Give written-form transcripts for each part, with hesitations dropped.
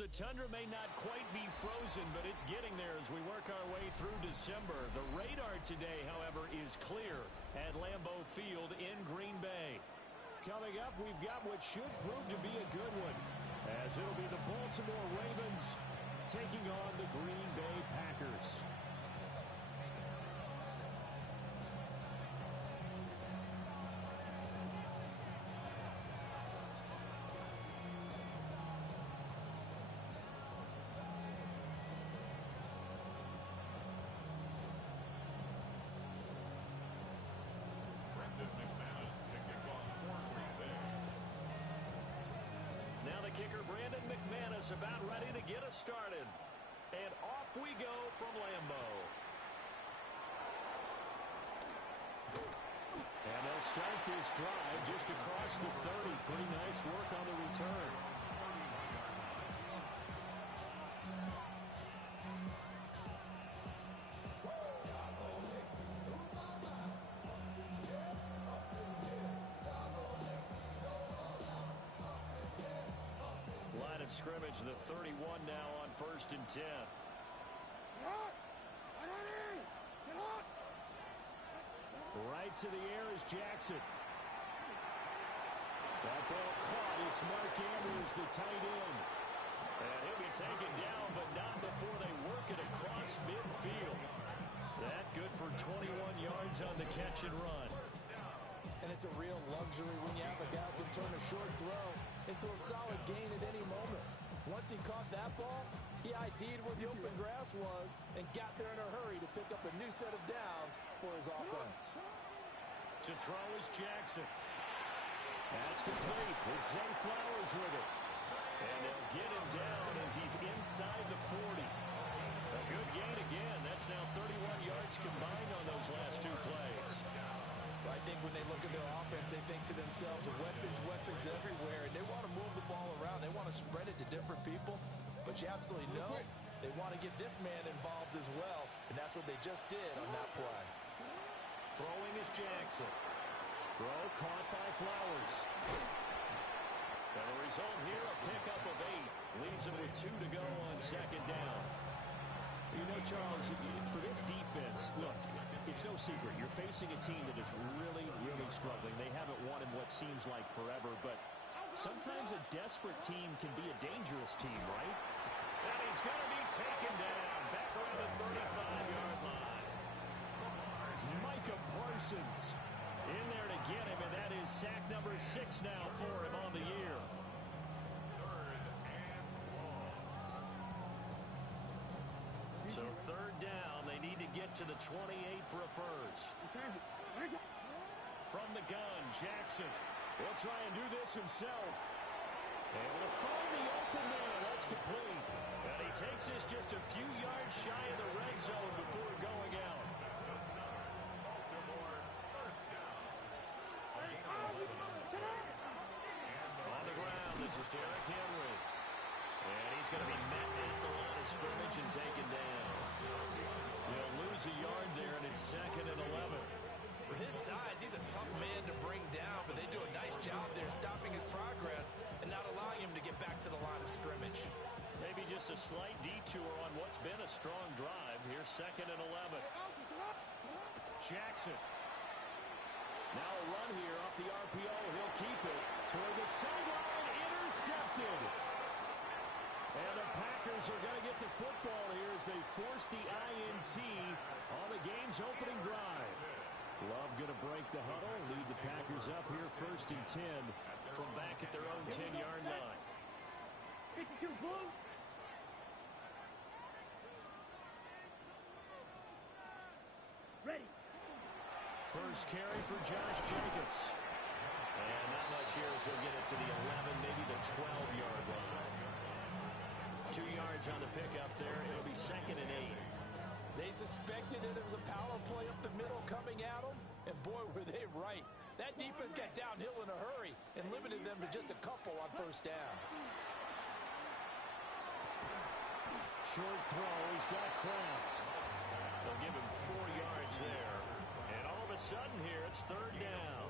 The tundra may not quite be frozen, but it's getting there as we work our way through December. The radar today, however, is clear at Lambeau Field in Green Bay. Coming up, we've got what should prove to be a good one, as it'll be the Baltimore Ravens taking on the Green Bay Packers. About ready to get us started. And off we go from Lambeau. And they'll start this drive just across the 30. Pretty nice work on the return. Scrimmage, the 31 now on 1st and 10. Right to the air is Jackson. That ball caught. It's Mark Andrews, the tight end. And he'll be taken down, but not before they work it across midfield. That good for 21 yards on the catch and run. And it's a real luxury when you have a guy who can turn a short throw into a solid gain at any moment. Once he caught that ball, he ID'd where the open grass was and got there in a hurry to pick up a new set of downs for his offense. To throw is Jackson. That's complete with Zay Flowers with it. And they'll get him down as he's inside the 40. A good gain again. That's now 31 yards combined on those last two plays. I think when they look at their offense, they think to themselves, weapons everywhere, and they want to move the ball around. They want to spread it to different people, but you absolutely know they want to get this man involved as well, and that's what they just did on that play. Throwing is Jackson. Throw caught by Flowers. And the result here, a pickup of 8. Leaves him with 2 to go on 2nd down. You know, Charles, for this defense, look, it's no secret. You're facing a team that is really, really struggling. They haven't won in what seems like forever, but sometimes a desperate team can be a dangerous team, right? And he's going to be taken down back around the 35-yard line. Micah Parsons in there to get him, and that is sack number 6 now for him on the year. So 3rd down, they need to get to the 28 for a first. From the gun, Jackson will try and do this himself. Able to find the open man. That's complete. And he takes this just a few yards shy of the red zone before going out. On the ground, this is Derrick Henry. And he's going to be met at the line of scrimmage and taken down. He'll lose a yard there, and it's 2nd and 11. With his size, he's a tough man to bring down, but they do a nice job there stopping his progress and not allowing him to get back to the line of scrimmage. Maybe just a slight detour on what's been a strong drive. Here's 2nd and 11. Jackson. Now a run here off the RPO. He'll keep it toward the sideline. Intercepted. And the Packers are going to get the football here as they force the INT on the game's opening drive. Love going to break the huddle, lead the Packers up here 1st and 10 from back at their own 10-yard line. Ready. First carry for Josh Jacobs. And not much here as he'll get it to the 11, maybe the 12-yard line. 2 yards on the pickup there. It'll be 2nd and 8. They suspected it was a power play up the middle coming at them, and boy, were they right. That defense got downhill in a hurry and limited them to just a couple on 1st down. Short throw. He's got Kraft. They'll give him 4 yards there. And all of a sudden here, it's 3rd down.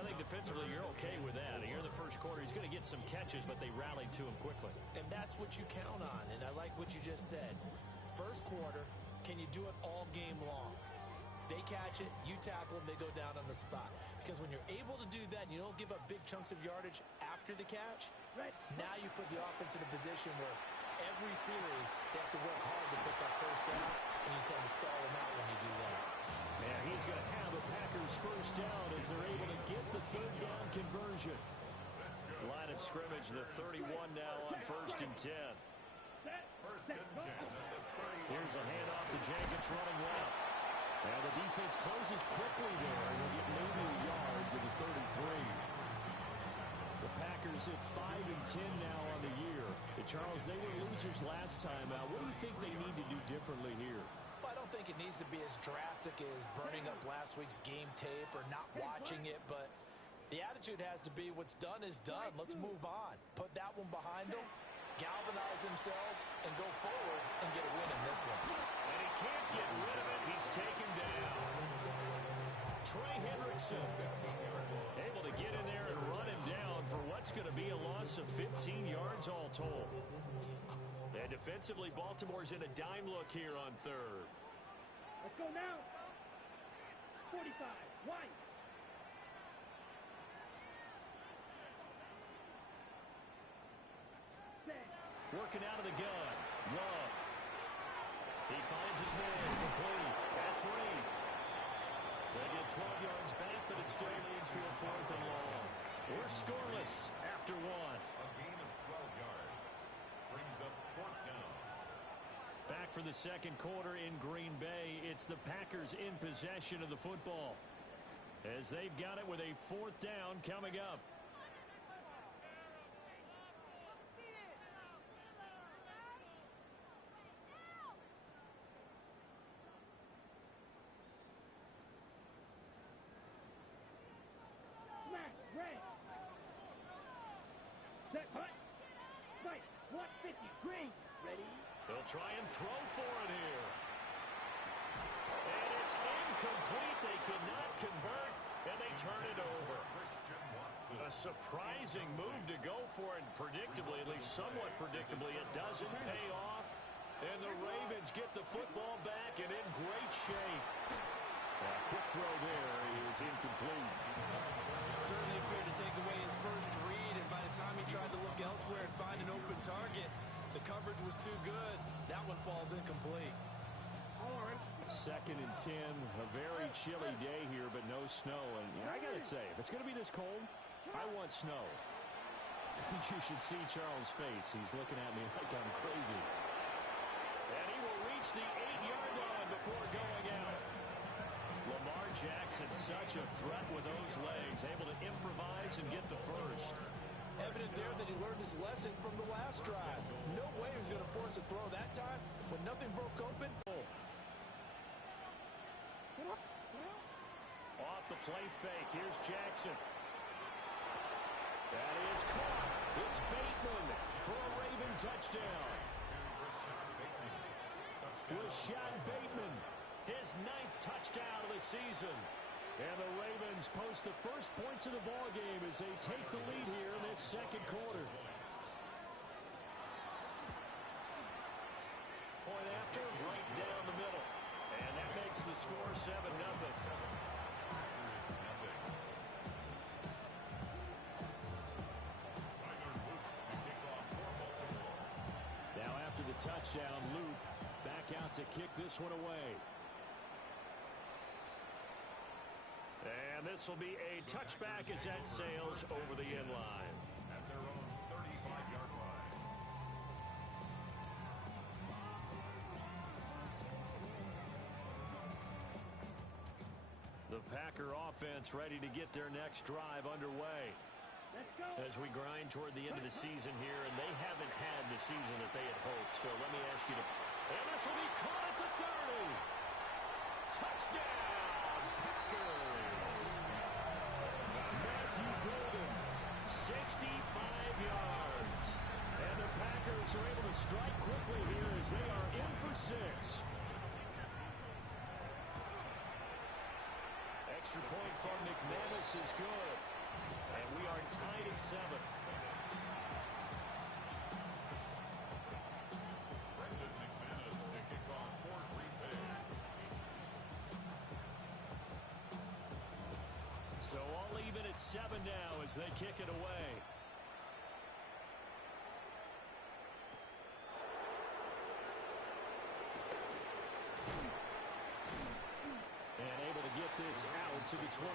I think defensively you're okay with that. Here in the first quarter, he's going to get some catches, but they rallied to him quickly. And that's what you count on, and I like what you just said. First quarter, can you do it all game long? They catch it, you tackle them, they go down on the spot. Because when you're able to do that and you don't give up big chunks of yardage after the catch, now you put the offense in a position where every series they have to work hard to put that first down, and you tend to stall them out when you do that. And he's going to have a Packers first down as they're able to get the third down conversion. Line of scrimmage, the 31 now on 1st and 10. Here's a handoff to Jenkins running left. And the defense closes quickly there, and they'll get maybe a yard to the 33. The Packers at 5 and 10 now on the year. And Charles, they were losers last time out. What do you think they need to do differently here? Well, I don't think it needs to be as drastic as burning up last week's game tape or not watching it, but the attitude has to be what's done is done. Let's move on. Put that one behind them, galvanize themselves, and go forward and get a win in this one. And he can't get rid of it. He's taken down. Trey Hendrickson able to get in there and run him down for what's going to be a loss of 15 yards all told. And defensively, Baltimore's in a dime look here on third. Let's go now. 45, wide. Working out of the gun. Love. He finds his man. Complete. That's Reed. They get 12 yards back, but it still leads to a 4th and long. We're scoreless after one. A gain of 12 yards brings up 4th down. Back for the second quarter in Green Bay. It's the Packers in possession of the football, as they've got it with a 4th down coming up. Red. Set, hut. Right, 150, green. Ready? They'll try and throw for it here. And it's incomplete. They could not convert, and they turn it over. A surprising move to go for it, predictably, at least somewhat predictably. It doesn't pay off, and the Ravens get the football back and in great shape. A quick throw there is incomplete. Certainly appeared to take away his first read, and by the time he tried to look elsewhere and find an open target, the coverage was too good. That one falls incomplete. 2nd and 10, a very chilly day here, but no snow. And I got to say, if it's going to be this cold, I want snow. You should see Charles' face. He's looking at me like I'm crazy. And he will reach the 8-yard line before going out. Lamar Jackson, such a threat with those legs, able to improvise and get the first. Evident there that he learned his lesson from the last drive. No way he was going to force a throw that time when nothing broke open. Off the play fake, here's Jackson. That is caught. It's Bateman for a Raven touchdown. Rashad Bateman, his 9th touchdown of the season. And the Ravens post the first points of the ball game as they take the lead here in this second quarter. Point after, right down the middle. And that makes the score 7-0. Now after the touchdown, Luke back out to kick this one away. And this will be a touchback as that sails over the end line. At their own 35-yard line. The Packer offense ready to get their next drive underway. Let's go. As we grind toward the end of the season here, and they haven't had the season that they had hoped. So let me ask you to... And this will be caught at the 30. Touchdown, Packers. Matthew Golden, 65 yards. And the Packers are able to strike quickly here as they are in for 6. Extra point from McManus is good. And we are tied at 7. So all even at 7 now as they kick it away. And able to get this out to the 25.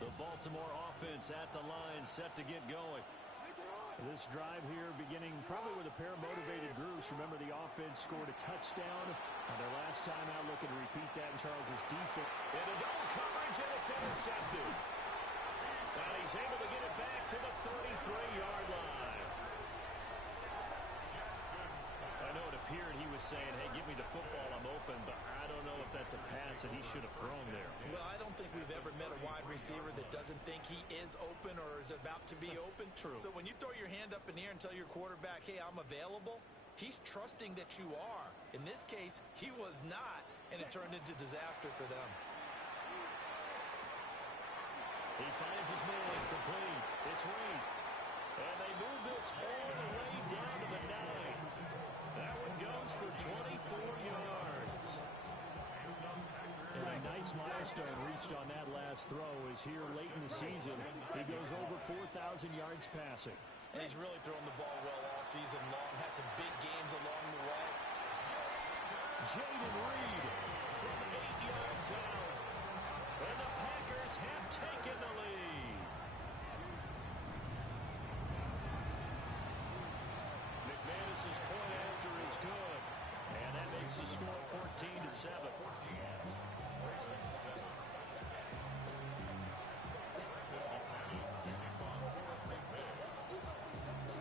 The Baltimore offense at the line, set to get going. This drive here beginning probably with a pair of motivated groups. Remember, the offense scored a touchdown on their last time out, looking to repeat that in Charles's defense. Into double coverage, and it's intercepted. And he's able to get it back to the 33-yard line. I know it appeared he was saying, hey, give me the football, I'm open, but I don't know if that's a pass that he should have thrown there. Well, I don't think we've ever met a wide receiver that doesn't think he is open or is about to be open. True. So when you throw your hand up in the air and tell your quarterback, hey, I'm available, he's trusting that you are. In this case, he was not, and it turned into disaster for them. He finds his man complete. It's Reed. And they move this all the way down to the 9. That one goes for 24 yards. And a nice milestone reached on that last throw is here late in the season. He goes over 4,000 yards passing. And he's really thrown the ball well all season long. Had some big games along the way. Jaden Reed from 8 yards out. And the Packers have taken the lead. McManus's point after is good. And that makes the score 14-7.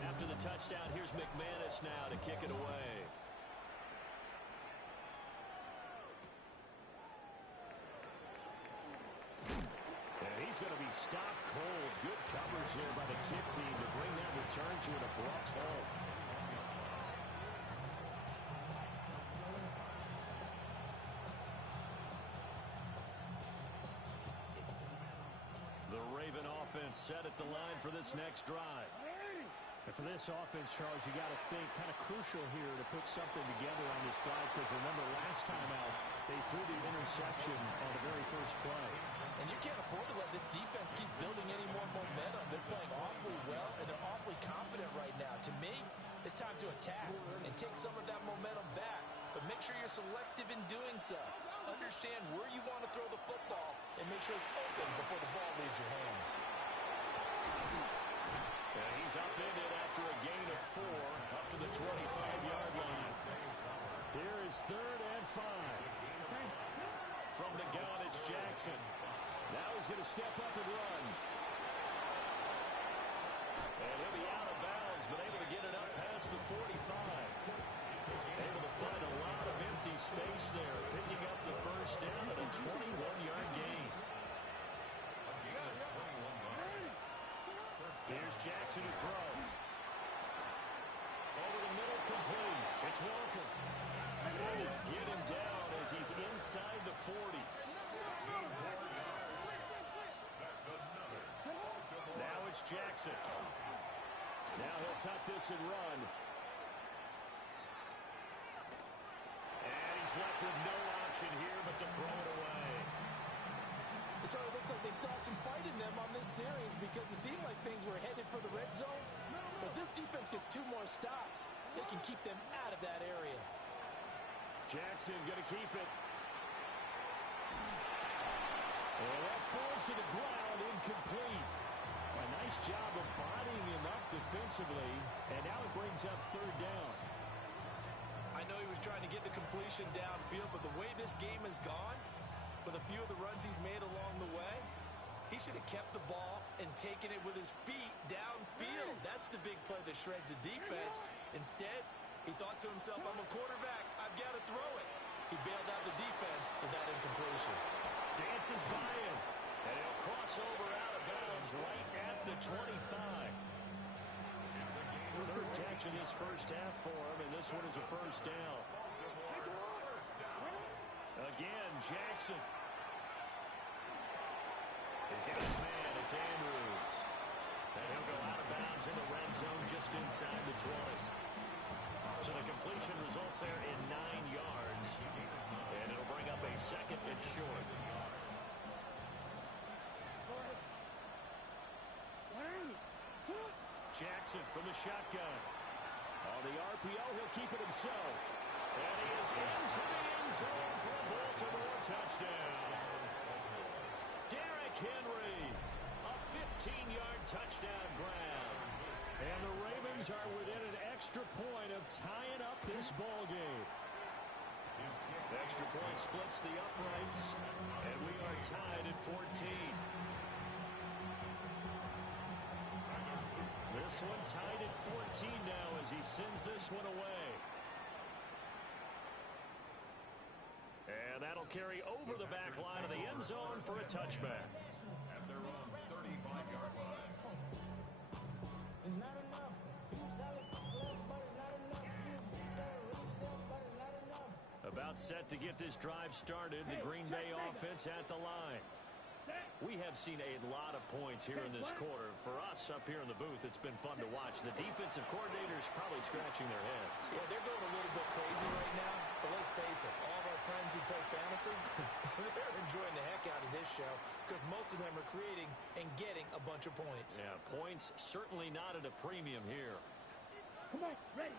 After the touchdown, here's McManus now to kick it away. And he's going to be stopped cold. Good coverage there by the kick team to bring that return to an abrupt halt. The Raven offense set at the line for this next drive. And for this offense, Charles, you got to think kind of crucial here to put something together on this drive, because remember last time out, they threw the interception on the very first play. And you can't afford to let this defense keep building any more momentum. They're playing awfully well, and they're awfully confident right now. To me, it's time to attack and take some of that momentum back. But make sure you're selective in doing so. Understand where you want to throw the football and make sure it's open before the ball leaves your hands. And he's upended after a gain of 4 up to the 25-yard line. Here is 3rd and 5. From the gun, it's Jackson. Now he's going to step up and run. And he'll be out of bounds, but able to get it up past the 45. Able to find a lot of empty space there, picking up the first down at a 21-yard gain. Here's Jackson to throw. Over the middle, complete. It's Walker. And to get him down as he's inside the 40. Now it's Jackson. Now he'll tuck this and run. And he's left with no option here but to throw it away. So it looks like they still have some fight in them on this series, because it seemed like things were headed for the red zone. But if this defense gets 2 more stops, they can keep them out of that area. Jackson going to keep it. And that falls to the ground, incomplete. A nice job of bodying him up defensively, and now it brings up 3rd down. I know he was trying to get the completion downfield, but the way this game has gone, with a few of the runs he's made along the way, he should have kept the ball and taken it with his feet downfield. That's the big play that shreds the defense. Instead, he thought to himself, I'm a quarterback, I've got to throw it. He bailed out the defense with that incompletion. Dances by him, and he'll cross over out of bounds right at the 25. 3rd catch in this first half for him, and this one is a first down. Again, Jackson. He's got his man. It's Andrews. And he'll go out of bounds in the red zone just inside the 20. So the completion results there in 9 yards. And it'll bring up a second and short. Jackson from the shotgun. On the RPO, he'll keep it himself. And he is into the end zone for a Baltimore touchdown. Derrick Henry, a 15-yard touchdown grab. And the Ravens are within an extra point of tying up this ball game. The extra point splits the uprights, and we are tied at 14. This one tied at 14 now as he sends this one away. And that'll carry over the back line of the end zone for a touchback. At their own 35-yard line. It's not enough. He's solid, but it's not enough. You gotta reach them, but it's not enough. About set to get this drive started, the Green Bay offense at the line. We have seen a lot of points here in this quarter. For us up here in the booth, it's been fun to watch. The defensive coordinators probably scratching their heads. Yeah, they're going a little bit crazy right now, but let's face it, all of our friends who play fantasy, they're enjoying the heck out of this show because most of them are creating and getting a bunch of points. Yeah, points certainly not at a premium here. Come on, ready.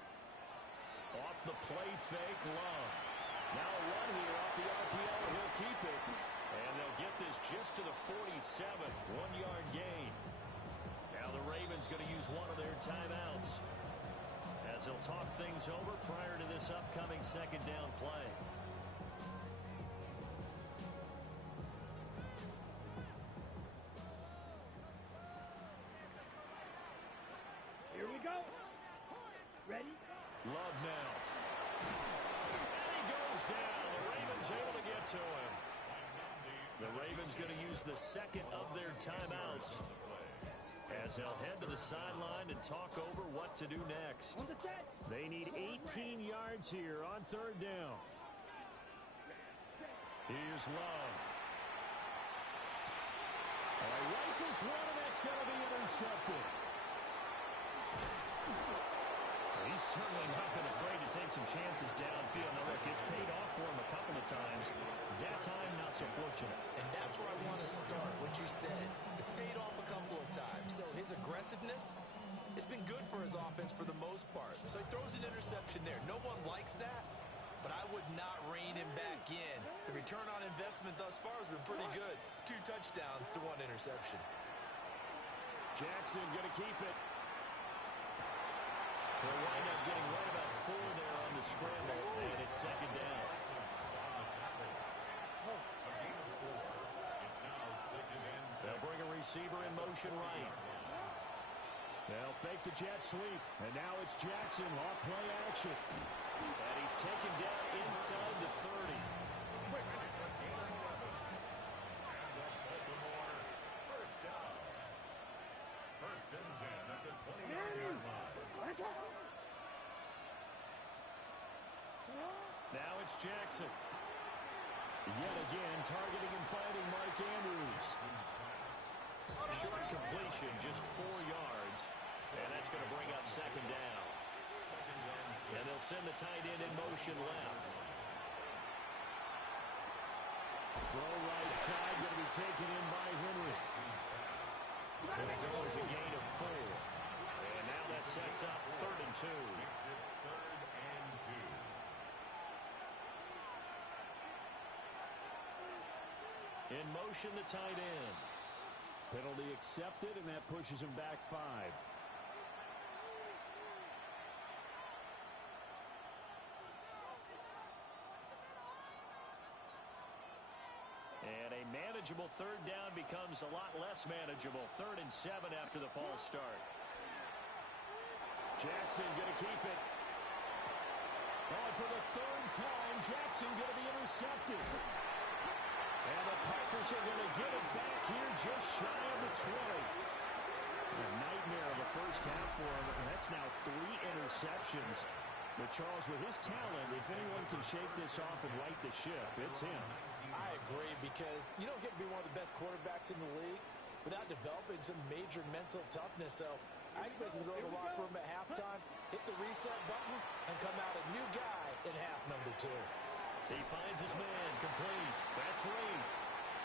Off the play fake, Love. Now a run here off the RPO, he'll keep it. And they'll get this just to the 47, 1-yard gain. Now the Ravens going to use one of their timeouts as they'll talk things over prior to this upcoming second down play. Here we go. Ready? Love now. And he goes down. The Ravens able to get to him. The Ravens going to use the second of their timeouts as they'll head to the sideline and talk over what to do next. On the set. They need 18 yards here on third down. Here's Love. Rifles one, and that's going to be intercepted. He's certainly not been afraid to take some chances downfield. Now, look, it's paid off for him a couple of times. That time, not so fortunate. And that's where I want to start, what you said. It's paid off a couple of times. So his aggressiveness has been good for his offense for the most part. So he throws an interception there. No one likes that, but I would not rein him back in. The return on investment thus far has been pretty good. 2 touchdowns to 1 interception. Jackson going to keep it. They'll wind up getting right about 4 there on the scramble, and it's second down. They'll bring a receiver in motion right. They'll fake the jet sweep, and now it's Jackson off play action. And he's taken down inside the 30. First and 10 at the 20-yard line. Now it's Jackson. Yet again, targeting and finding Mark Andrews. Short completion, just 4 yards. And that's going to bring up second down. And they'll send the tight end in motion left. Throw right side, going to be taken in by Henry. And it goes a gain of 4. And now that sets up 3rd and 2. In motion, the tight end. Penalty accepted, and that pushes him back 5. And a manageable 3rd down becomes a lot less manageable. 3rd and 7 after the false start. Jackson going to keep it. Oh, for the 3rd time, Jackson going to be intercepted. And the Packers are going to get it back here just shy of the 20. A nightmare of a first half for him, and that's now 3 interceptions. But Charles, with his talent, if anyone can shake this off and right the ship, it's him. I agree, because you don't get to be one of the best quarterbacks in the league, without developing some major mental toughness. So I expect him to go to the locker room at halftime, hit the reset button, and come out a new guy in half number 2. He finds his man complete. That's Reed.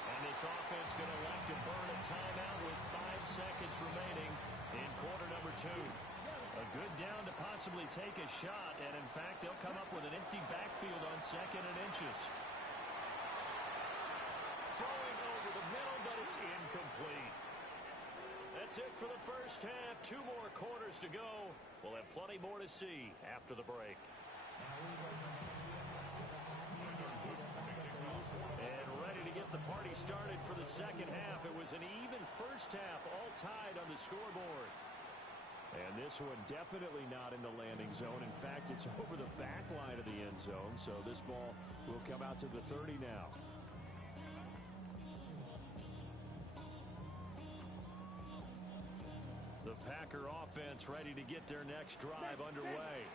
And this offense going to elect to burn a timeout with 5 seconds remaining in quarter number 2. A good down to possibly take a shot, and in fact, they'll come up with an empty backfield on 2nd and inches. Throwing over the middle, but it's incomplete. That's it for the first half. 2 more quarters to go. We'll have plenty more to see after the break. And ready to get the party started for the second half. It was an even first half, all tied on the scoreboard. And this one definitely not in the landing zone. In fact, it's over the back line of the end zone. So this ball will come out to the 30 now. The Packer offense ready to get their next drive underway.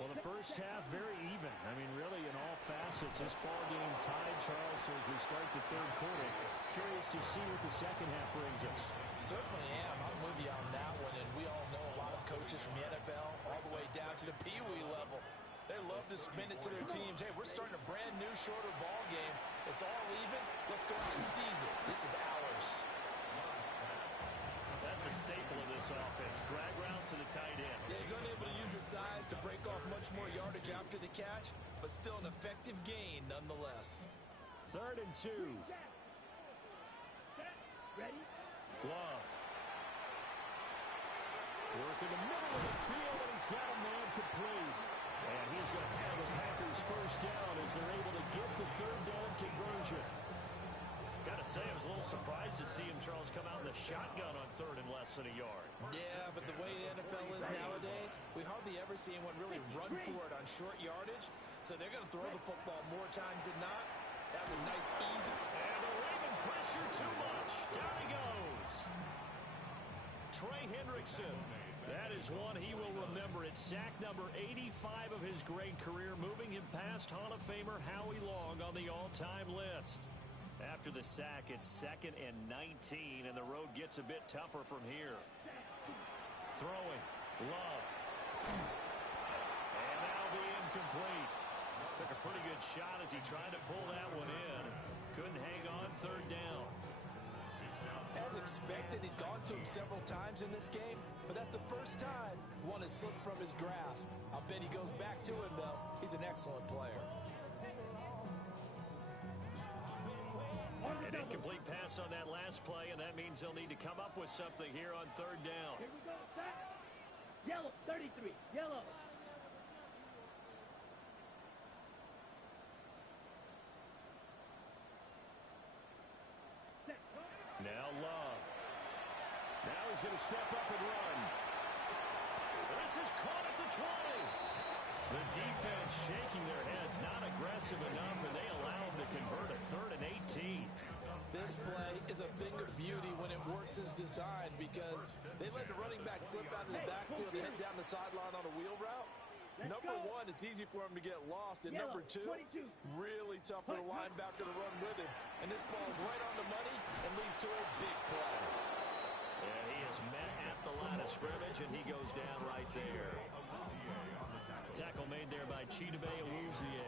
Well, the first half very even. I mean, really in all facets, this ball game tied, Charles. So as we start the third quarter, curious to see what the second half brings us. Certainly am. I'm with you on that one. And we all know a lot of coaches from the NFL all the way down to the Pee-wee level. They love to spin it to their teams. Hey, we're starting a brand new, shorter ball game. It's all even. Let's go out and seize it. This is ours. That's a staple of this offense. Drag route to the tight end. Yeah, he's unable to use his size to break off much more yardage after the catch, but still an effective gain nonetheless. 3rd and 2. Ready? Love. Work in the middle of the field, and he's got a man complete. And he's going to have the Packers first down as they're able to get the 3rd down conversion. Got to say, I was a little surprised to see him, Charles, come out in the shotgun on 3rd and less than a yard. Yeah, but the way the NFL is nowadays, we hardly ever see anyone really run for it on short yardage. So they're going to throw the football more times than not. That was a nice, easy. And the Raven pressure too much. Down he goes. Trey Hendrickson. That is one he will remember. It's sack number 85 of his great career, moving him past Hall of Famer Howie Long on the all-time list. After the sack, it's 2nd and 19, and the road gets a bit tougher from here. Throwing. Love. And that'll be incomplete. Took a pretty good shot as he tried to pull that one in. Couldn't hang on 3rd down. As expected, he's gone to him several times in this game, but that's the first time one has slipped from his grasp. I'll bet he goes back to him, though. He's an excellent player. An incomplete pass on that last play, and that means they'll need to come up with something here on 3rd down. Here we go. Set. Yellow. 33. Yellow. Set. Now Love. Now he's going to step up and run. This is caught at the 20. The defense shaking their heads, not aggressive enough, and they allow him to convert a 3rd and 18. This play is a thing of beauty when it works as designed because they let the running back slip out of the backfield and head down the sideline on a wheel route. Number 1, it's easy for him to get lost. And number 2, really tough for the linebacker to run with him. And this ball's right on the money and leads to a big play. And he is met at the line of scrimmage, and he goes down right there. Tackle made there by Chidobe Awuzie.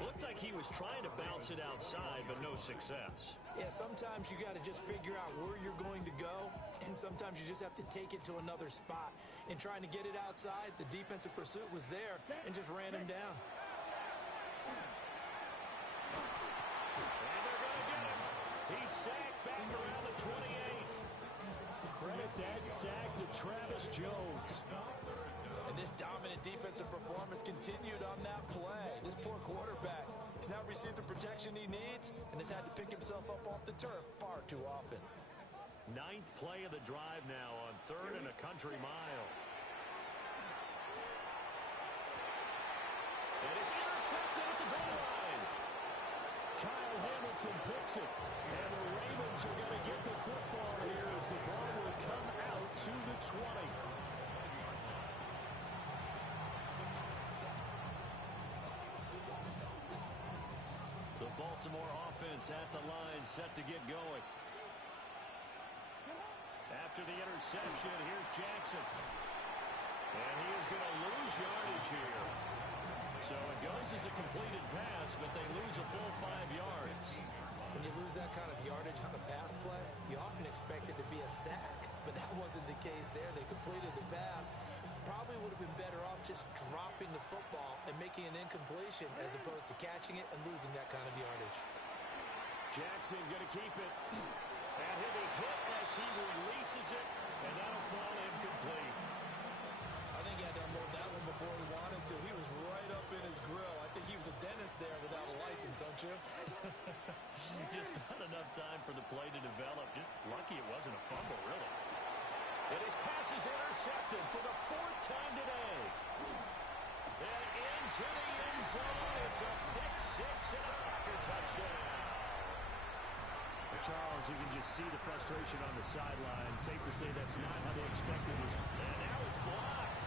Looked like he was trying to bounce it outside, but no success. Yeah, sometimes you got to just figure out where you're going to go, and sometimes you just have to take it to another spot. And trying to get it outside, the defensive pursuit was there and just ran him down. And they're going to get him. He's sacked back around the 28. Credit that sack to Travis Jones. And this dominant defensive performance continued on that play. This poor quarterback has now received the protection he needs and has had to pick himself up off the turf far too often. 9th play of the drive now on 3rd and a country mile. And it's intercepted at the goal line. Kyle Hamilton picks it. And the Ravens are going to get the football here as the ball will come out to the 20. Baltimore offense at the line, set to get going. After the interception, here's Jackson. And he is going to lose yardage here. So it goes as a completed pass, but they lose a full 5 yards. When you lose that kind of yardage on a pass play, you often expect it to be a sack. But that wasn't the case there. They completed the pass. Probably would have been better off just dropping the football and making an incompletion as opposed to catching it and losing that kind of yardage. Jackson going to keep it. And he'll be hit as he releases it. And that'll fall incomplete. I think he had to unload that one before he wanted to. He was right up in his grill. I think he was a dentist there without a license, don't you? Just not enough time for the play to develop. Just lucky it wasn't a fumble, really. And his pass is intercepted for the 4th time today. And into the end zone. It's a pick 6 and a Packer touchdown. Charles, you can just see the frustration on the sideline. Safe to say that's not how they expected this. And now it's blocked.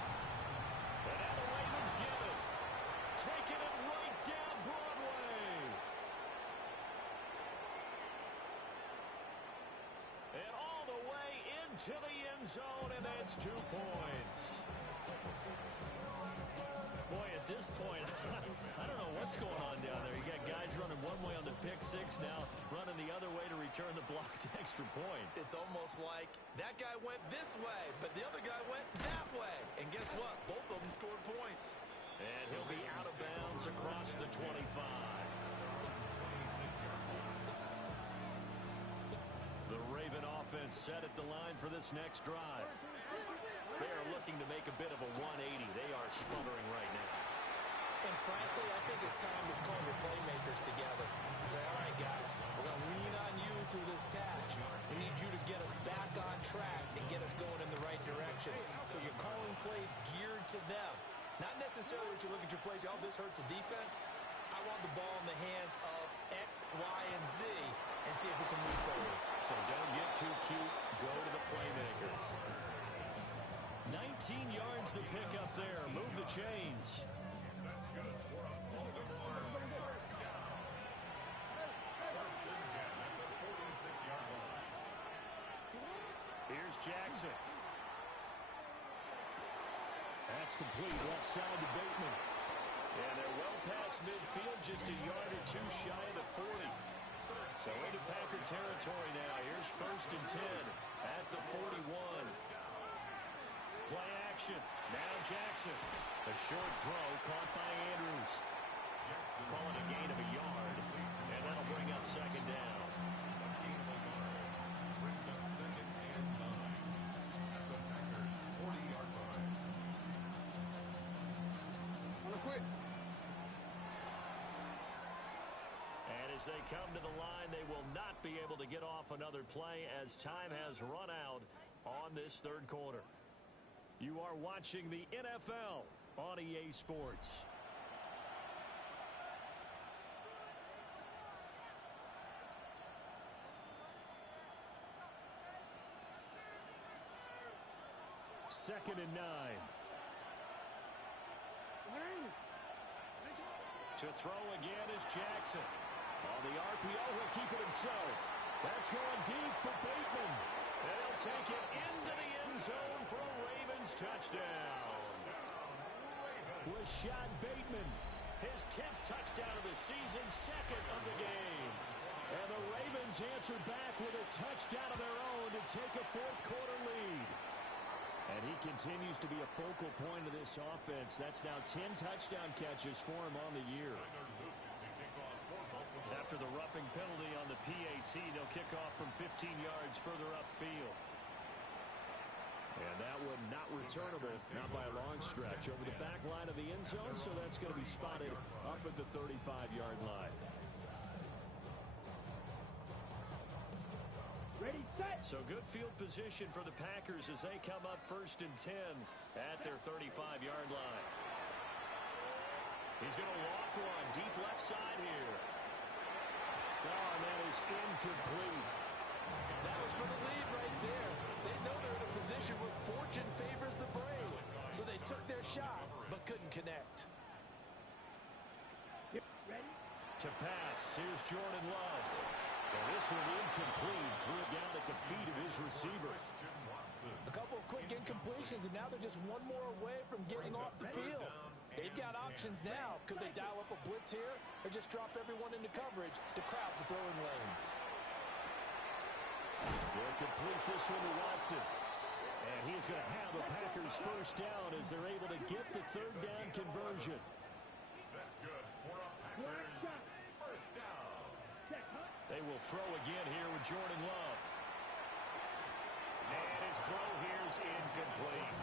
And now the Ravens get it. Taking it right down Broadway. And all the way into the end zone, and that's 2 points. Boy, at this point, I don't know what's going on down there. You got guys running one way on the pick 6 now, running the other way to return the blocked extra point. It's almost like that guy went this way, but the other guy went that way. And guess what? Both of them scored points. And he'll be out of bounds across the 25. The Raven offense set at the line for this next drive. They are looking to make a bit of a 180. They are sputtering right now. And frankly, I think it's time to call your playmakers together and say, all right, guys, we're going to lean on you through this patch. We need you to get us back on track and get us going in the right direction. So you're calling plays geared to them. Not necessarily what you look at your plays, oh, this hurts the defense. I want the ball in the hands of X, Y, and Z and see if we can move forward. So don't get too cute. Go to the playmakers. 19 yards to pick up there. Move the chains. That's good for a Baltimore first down. First and 10 at the 46-yard line. Here's Jackson. That's complete. Left side to Bateman. And they're well past midfield, just a yard or two shy of the 40. So into Packer territory now. Here's 1st and 10 at the 41. Play action. Now Jackson. A short throw caught by Andrews. Calling a gain of a yard. And that'll bring up 2nd down. A gain of a yard brings up 2nd and 9 at the Packers' 40-yard line. And as they come to the line, they will not be able to get off another play as time has run out on this 3rd quarter. You are watching the NFL on EA Sports. Second and 9. To throw again is Jackson. On the RPO, he'll keep it himself. That's going deep for Bateman. And he'll take it into the end zone for a Ravens touchdown. Rashad Bateman, his 10th touchdown of the season, 2nd of the game. And the Ravens answer back with a touchdown of their own to take a 4th quarter lead. And he continues to be a focal point of this offense. That's now 10 touchdown catches for him on the year. After the roughing penalty on the PAT, they'll kick off from 15 yards further upfield. And that one not returnable, not by a long stretch, over the back line of the end zone, so that's going to be spotted up at the 35-yard line. Ready, set. So good field position for the Packers as they come up 1st and 10 at their 35-yard line. He's going to loft one deep left side here. Oh, and that is incomplete. That was for the lead right there. They know they're in a position where fortune favors the brave. So they took their shot, but couldn't connect. Ready? to pass. Here's Jordan Love. Well, this one incomplete. Threw it down at the feet of his receiver. A couple of quick incompletions, and now they're just one more away from getting off the field. They've got options now. Could they dial up a blitz here or just drop everyone into coverage to crowd the throwing lanes? They'll complete this one to Watson. And he's going to have a Packers first down as they're able to get the third down conversion. That's good for a Packers first down. They will throw again here with Jordan Love. And his throw here's incomplete.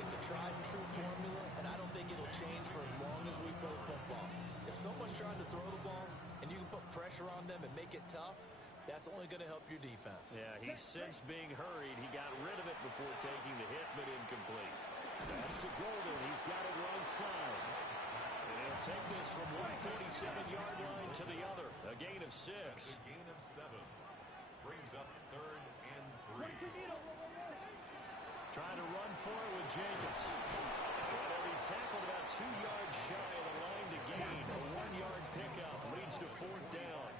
It's a tried-and-true formula, and I don't think it'll change for as long as we play football. If someone's trying to throw the ball and you can put pressure on them and make it tough, that's only going to help your defense. Yeah, he's since being hurried. He got rid of it before taking the hit, but incomplete. That's to Golden. He's got it right side. And he'll take this from 147-yard line to the other. A gain of 6. A gain of 7. Brings up 3rd and 3. Trying to run for it with Jacobs. And he'll be tackled about 2 yards shy of the line to gain. A 1-yard pickup leads to 4th down.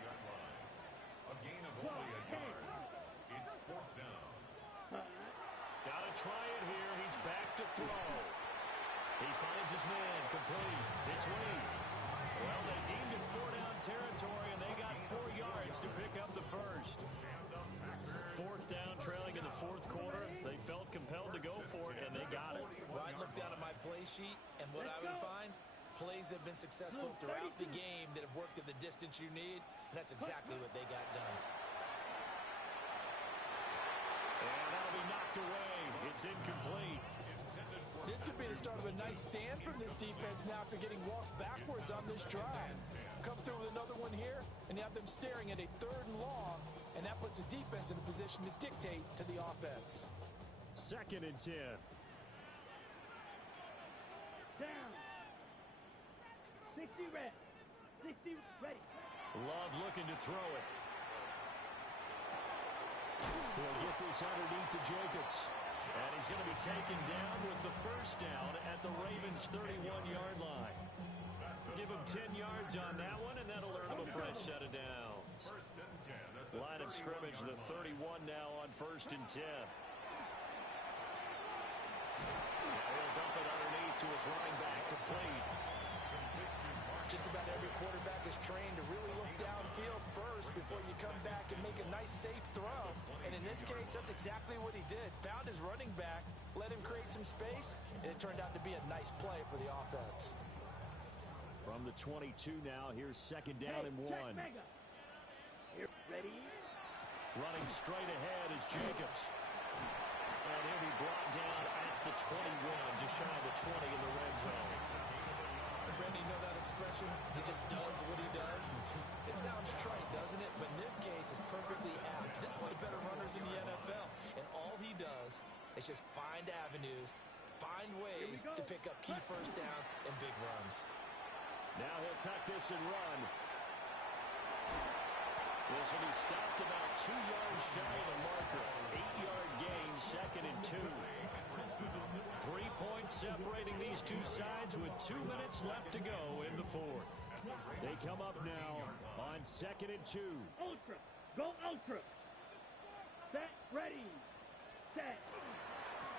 A gain of only a yard. It's 4th down. Got to try it here. He's back to throw. He finds his man. Complete. It's Lee. Well, they deemed it 4-down territory, and they got 4 yards to pick up the first. 4th down, trailing in the 4th quarter. They felt compelled to go for it, and they got it. Well, I'd look down at my play sheet, and what I would find, plays have been successful throughout the game that have worked at the distance you need, and that's exactly what they got done. And that'll be knocked away. It's incomplete. This could be the start of a nice stand from this defense now after getting walked backwards on this drive. Come through with another one here, and you have them staring at a 3rd and long, and that puts the defense in a position to dictate to the offense. 2nd and 10. Down. 60 red. 60 ready. Love looking to throw it. He'll get this underneath to Jacobs. And he's going to be taken down with the first down at the Ravens' 31-yard line. Give him 10 yards on that one, and that'll earn him a fresh set of downs. 1st and 10 at the Line of scrimmage, the 31 now on 1st and 10. Now he'll dump it underneath to his running back, complete. Just about every quarterback is trained to really look downfield first before you come back and make a nice, safe throw. And in this case, that's exactly what he did. Found his running back, let him create some space, and it turned out to be a nice play for the offense. From the 22 now, here's 2nd down and 1. Here, ready. Running straight ahead is Jacobs. And he'll be brought down at the 21, just shy of the 20 in the red zone. Brandon, you know that expression? He just does what he does. It sounds trite, doesn't it? But in this case, it's perfectly apt. This is one of the better runners in the NFL. And all he does is just find avenues, find ways to pick up key first downs and big runs. Now he'll tuck this and run. This will be stopped about 2 yards shy of the marker. 8-yard gain, 2nd and 2. 3 points separating these two sides with 2 minutes left to go in the 4th. They come up now on 2nd and 2. Ultra. Go ultra. Set. Ready. Set.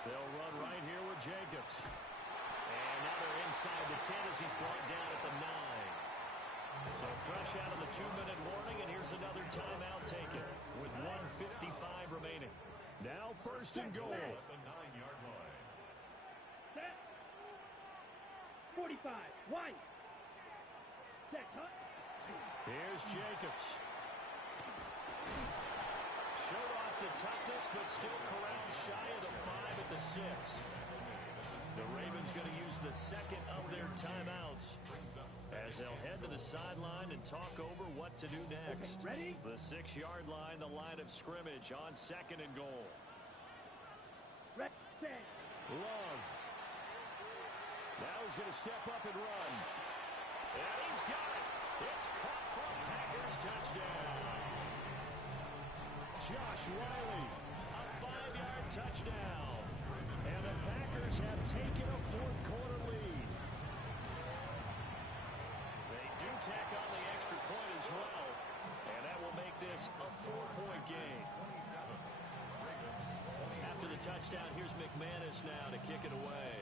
They'll run right here with Jacobs. And now they're inside the 10 as he's brought down at the 9. So fresh out of the 2-minute warning, and here's another timeout taken with 1:55 remaining. Now 1st and goal. at the 9-yard line. Set. 45. White. Set. Hut. Here's Jacobs. Showed off the toughness, but still corralled shy of the 5 at the 6. The Ravens going to use the 2nd of their timeouts as they'll head to the sideline and talk over what to do next. Okay, ready? The 6-yard line, the line of scrimmage on 2nd and goal. Set. Love. Now he's going to step up and run. And he's got it. It's caught for a Packers touchdown. Josh Riley, a 5-yard touchdown. And the Packers have taken a 4th quarter lead. They do tack on the as well. And that will make this a 4-point game. After the touchdown, here's McManus now to kick it away.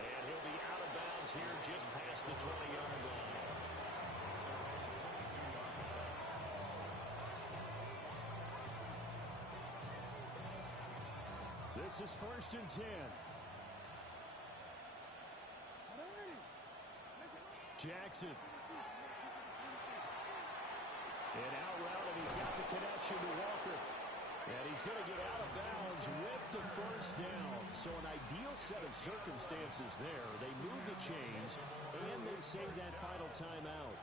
And he'll be out of bounds here just past the 20-yard line. This is 1st and 10. Jackson. An out route, and he's got the connection to Walker. And he's going to get out of bounds with the first down. So an ideal set of circumstances there. They move the chains, and they save that final timeout.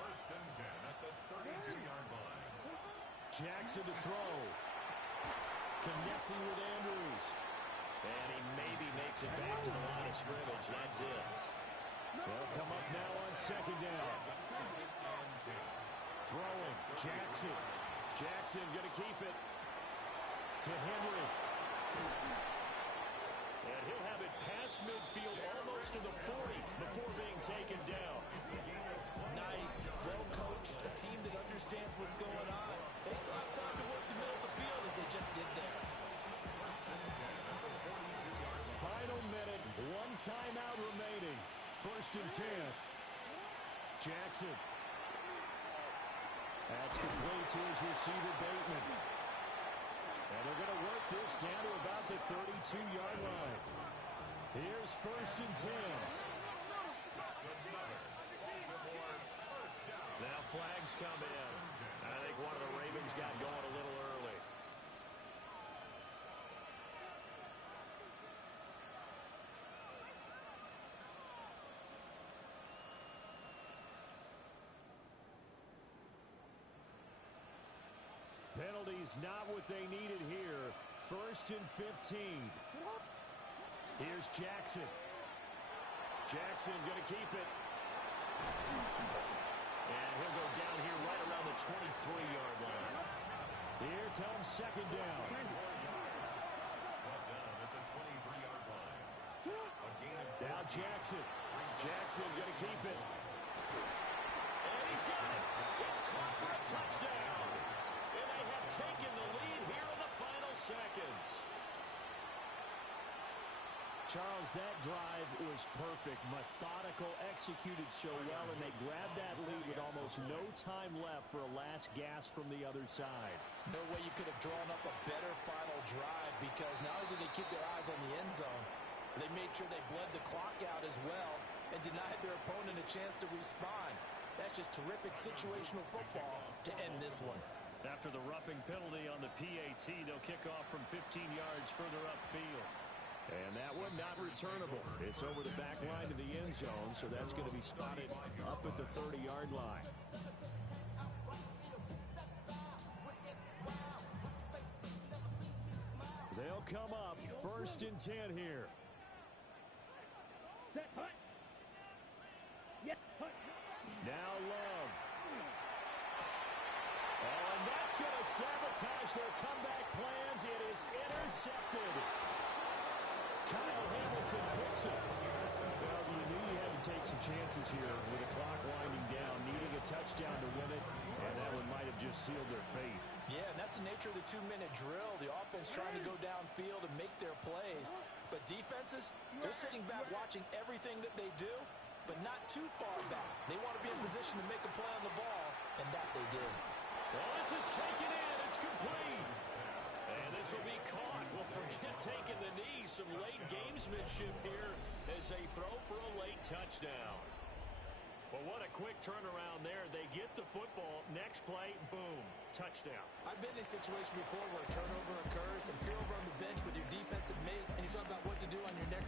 1st and 10 at the 32-yard line. Jackson to throw. Connecting with Andrews. And he maybe makes it back to the line of scrimmage. That's it. They'll come up now on 2nd down. Throwing. Jackson. Jackson going to keep it to Henry. And he'll have it past midfield almost to the 40 before being taken down. Nice, well coached, a team that understands what's going on. They still have time to work the middle of the field as they just did there. Final minute, 1 timeout remaining. 1st and 10. Jackson. That's complete to his receiver, Bateman. And they're going to work this down to about the 32-yard line. Here's 1st and 10. Now flags come in. I think one of the Ravens got going a little early. Penalties not what they needed here. 1st and 15. Here's Jackson. Jackson going to keep it. And he'll go down here right around the 23-yard line. Here comes 2nd down. Now Jackson. Jackson going to keep it. And he's got it. It's caught for a touchdown. And they have taken the lead here in the final seconds. Charles, that drive was perfect. Methodical, executed so well, and they grabbed that lead with almost no time left for a last gasp from the other side. No way you could have drawn up a better final drive, because not only did they keep their eyes on the end zone, they made sure they bled the clock out as well and denied their opponent a chance to respond. That's just terrific situational football to end this one. After the roughing penalty on the PAT, they'll kick off from 15 yards further upfield. And that one not returnable. It's over the back line to the end zone, so that's going to be spotted up at the 30-yard line. They'll come up 1st and 10 here. Set, hut. Yes, hut. Now Love. Oh, and that's going to sabotage their comeback plans. It is intercepted. Kyle Hamilton picks it. Well, you knew you had to take some chances here with the clock winding down, needing a touchdown to win it, and that one might have just sealed their fate. Yeah, and that's the nature of the 2-minute drill. The offense trying to go downfield and make their plays. But defenses, they're sitting back watching everything that they do, but not too far back. They want to be in position to make a play on the ball, and that they did. Well, this is taken in. It's complete. And this will be caught. Well, forget taking the knee. Some late gamesmanship here as they throw for a late touchdown. Well, what a quick turnaround there. They get the football. Next play, boom, touchdown. I've been in a situation before where a turnover occurs, and if you're over on the bench with your defensive mate and you talk about what to do on your next